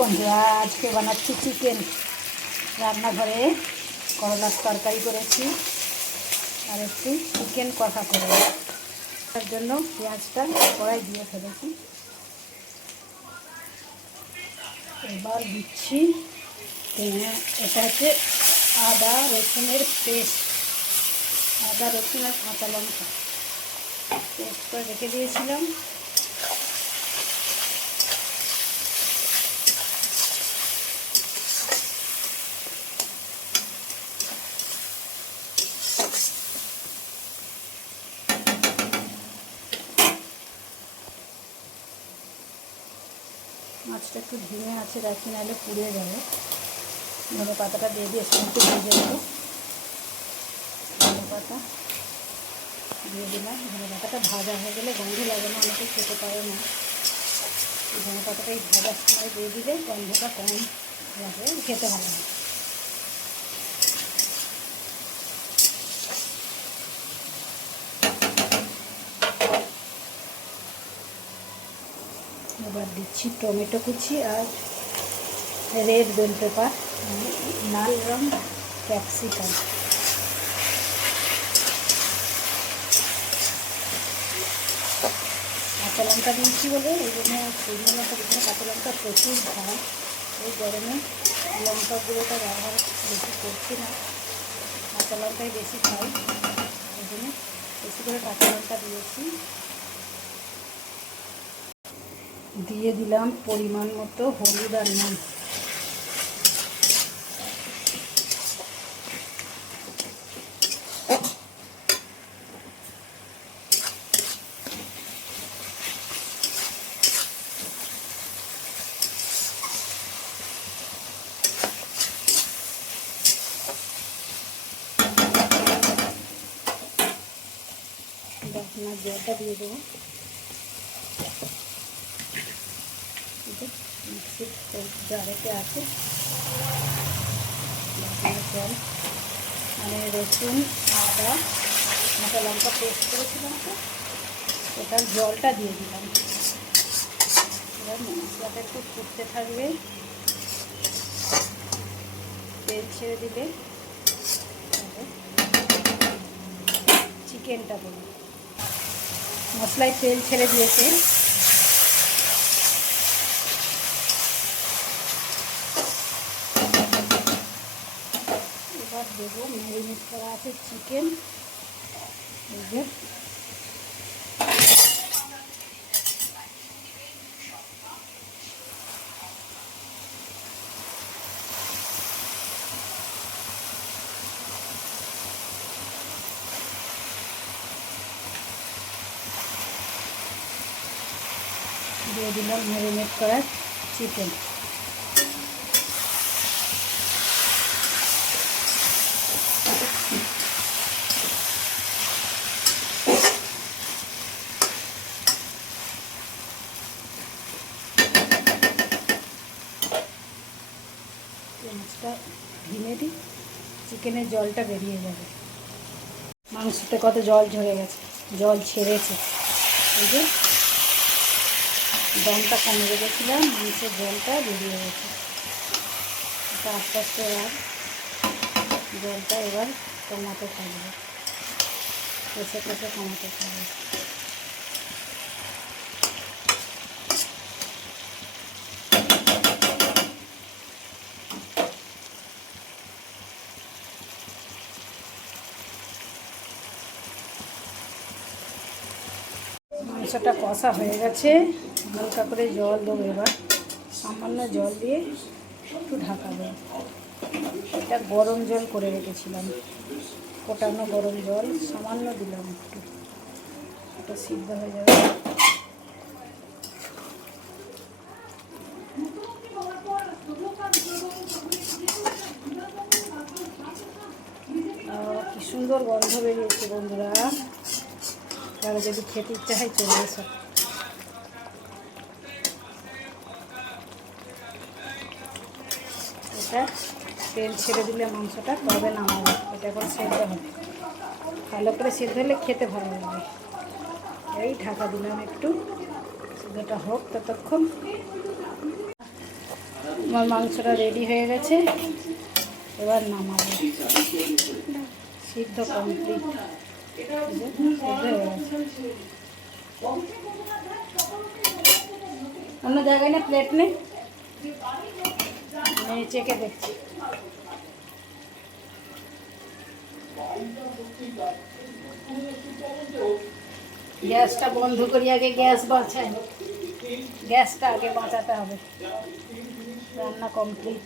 বন্ধুরা, আজকে বানাচ্ছি চিকেন। রান্নাঘরে করলার তরকারি করেছি আর একটু চিকেন কষা করব। তার জন্য পেঁয়াজটা কড়াই দিয়ে ফেলেছি। এবার দিচ্ছি এটা হচ্ছে আদা রসুনের পেস্ট, আদা রসুন আর কাঁচা লঙ্কা পেস্ট করে রেখে দিয়েছিলাম। মাছটা একটু ধিমে আছে রাখি, নাহলে পুড়ে যাবে। ধনে পাতাটা দিয়ে দিয়ে একটু ভেজে দেবো। ধনে পাতা দিয়ে দিলাম। ধনে পাতাটা ভাজা হয়ে গেলে গন্ধ লাগে না, অনেকে খেতে পারে না। ধনে পাতাটা এই ভাজার সময় দিয়ে দিলে গন্ধটা কম লাগে, খেতে ভালো লাগে। এবার দিচ্ছি টমেটো কুচি আর রেড বেল পেপার, লাল রং ক্যাপসিকাম। কাঁচা লঙ্কা দিয়েছি বলে এই জন্য শুকনো লঙ্কা দিচ্ছি। কাঁচা লঙ্কা প্রচুর খায়, এই গরমে লঙ্কা গুঁড়োটা ব্যবহার বেশি করছি না, কাঁচা লঙ্কাই বেশি খাই, এই জন্য বেশি করে কাঁচা লঙ্কা দিয়েছি। দিয়ে দিলাম পরিমাণ মতো হলুদ আর নুন। আপনার জলটা দিয়ে দেবো। মিক্সির জারেতে আছে জল, মানে রসুন আদা কাঁচা লঙ্কা পেস্ট করেছিলাম, তো ওটার জলটা দিয়ে দিলাম। এবার মশলাটা একটু ফুটতে থাকবে, তেল ছেড়ে দিলে চিকেনটা দেবো। মশলায় তেল ছেড়ে দিয়েছে, এবার দেবো ম্যারিনেট করা আছে চিকেন। দিয়ে দিলাম ম্যারিনেট করা চিকেন। মাছটা ভেঙে দিই, চিকেনের জলটা বেরিয়ে যাবে। মাংসতে কত জল ঝরে গেছে, জল ছেড়েছে। এই যে দমটা কমে রেখেছিলাম, মাংসের জলটা বেরিয়ে গেছে। এটা আস্তে আস্তে এবার জলটা এবার কমাতে থাকবে, কষে কষে কমাতে থাকবে। মাংসটা কষা হয়ে গেছে, হালকা করে জল দেবো। এবার সামান্য জল দিয়ে একটু ঢাকা দেবো। এটা গরম জল করে রেখেছিলাম, ফোটানো গরম জল সামান্য দিলাম একটু, এটা সিদ্ধ হয়ে যাবে। কি সুন্দর গন্ধ বেরিয়েছে বন্ধুরা, তারা যদি খেতে ইচ্ছা হয় চলে এসো। এটা তেল ছেড়ে দিলে মাংসটা তবে নামাবো। এটা এখন সেদ্ধ হবে, ভালো করে সেদ্ধ হলে খেতে ভালো লাগবে। এই ঢাকা দিলাম একটু, সেদ্ধটা হোক ততক্ষণ। আমার মাংসটা রেডি হয়ে গেছে, এবার নামাবো। সিদ্ধ কমপ্লিট, সিদ্ধ হয়ে গেছে। অন্য জায়গায় না প্লেট নেই, চেকে দেখছি। গ্যাসটা বন্ধ করি, আগে গ্যাস বাঁচাই, গ্যাসটা আগে বাঁচাতে হবে। রান্না কমপ্লিট।